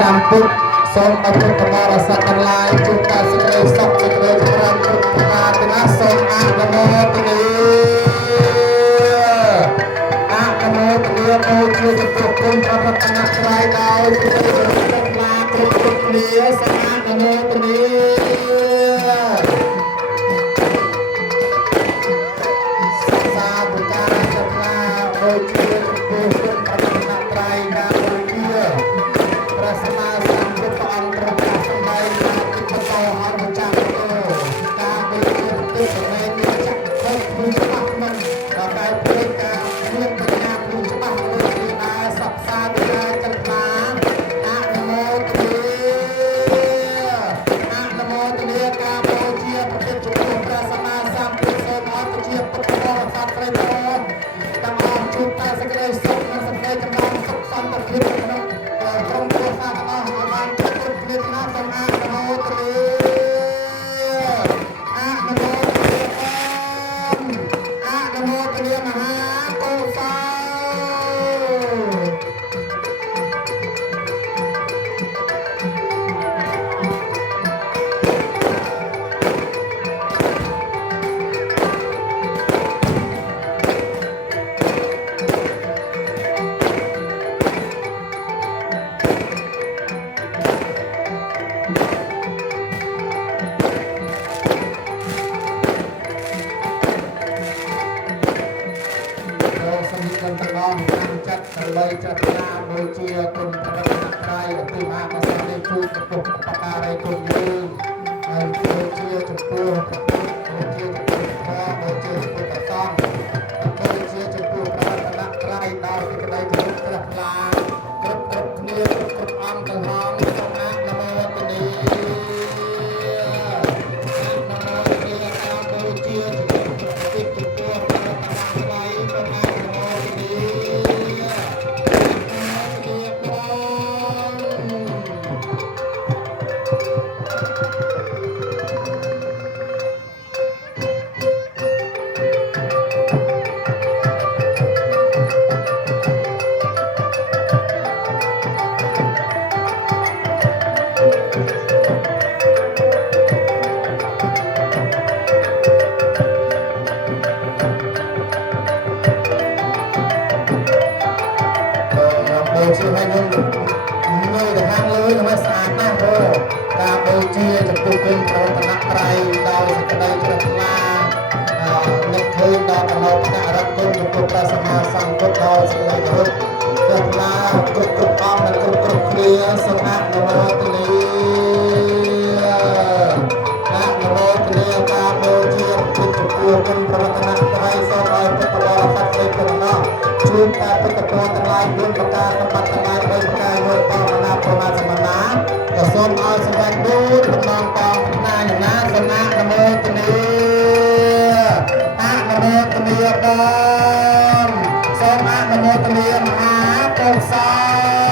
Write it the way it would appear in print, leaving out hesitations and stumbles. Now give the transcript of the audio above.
សម្ពុទ្ធសូមអរគុណបរិស័ទទាំងឡាយជួបតែសេចក្តីសុខសេចក្តីចម្រើនគ្រប់ប្រការទាំងអស់សូមអនុមោទនាអនុមោទនាដោយជាចំពោះគុណព្រះរតនត្រ័យដោយសេចក្តីទាំងឡាយគ្រប់គ្នាសូមអនុមោទនាសាធុការទាំងឡាយដោយជាចំពោះគុណព្រះរតនត្រ័យដោយជាព្រះសម្មាសម្ពុទ្ធអង្គប្រកាសសម្ដែងពីបតោហរចាស់ការមានទេពមេមានចក្ខុគឺច្បាស់មិនដល់តែព្រឹកការមានបញ្ញាគឺច្បាស់ដូចជាដែរសព្វសាធុការទាំងឡាយអនុមោទនាការបូជាប្រតិចំពោះព្រះសម្មាសម្ពុទ្ធសូមអរគុណជាពុទ្ធបរិស័ទព្រះអង្គទាំងអស់ជួបតែសេចក្តីសុខនិងសេចក្តីចម្រើនសុខសន្តិភាពក្នុងក្រុមគ្រួសារទាំងអស់ឲ្យបានគ្រប់គ្នាទាំងអស់សូមអនុមោទនាអនុមោទនាអនុមោទនាមហាកុសលដើម្បីចាត់ការដូចជាគុណប្រតិបត្តិត្រៃពីមហាក្សត្រជួយចំពោះបការីគុណយើងហើយដូចជាចំពោះប្រពុតដូចជាចំពោះធម៌ដូចជាចំពោះប្រសងដូចជាចំពោះប្រតិបត្តិត្រៃដោយសេចក្តីគោរពព្រះឡាគ្រប់គ្នាគ្រប់អង្គទាំងហងសូមអនុមោទនាអនុមោទនាតាមដូចជាចំពោះប្រតិបត្តិចំពោះព្រះតម្រាយសូមអនុមោទនាជាឲ្យយើងមើលទៅខាងលើដើម្បីស្អាតណាស់ការបូជាចំពោះគុណព្រះរតនត្រ័យដោយសេចក្តីជ្រះថ្លានឹកឃើញដល់កណោថ្នាក់រគុណចំពោះព្រះសម្មាសម្ពុទ្ធដោយសេចក្តីគោរពជ្រះថ្លាគ្រប់អង្គនិងគ្រប់គ្នាសូមអនុមោទនាអនុមោទនាការបូជាចំពោះគុណព្រះរតនត្រ័យសូមឲ្យពុទ្ធបរិស័ទទាំងអស់ជួបតែពុទ្ធពរទាំងឡាយ4ប្រការសម្បត្តិទាំងឡាយ3ប្រ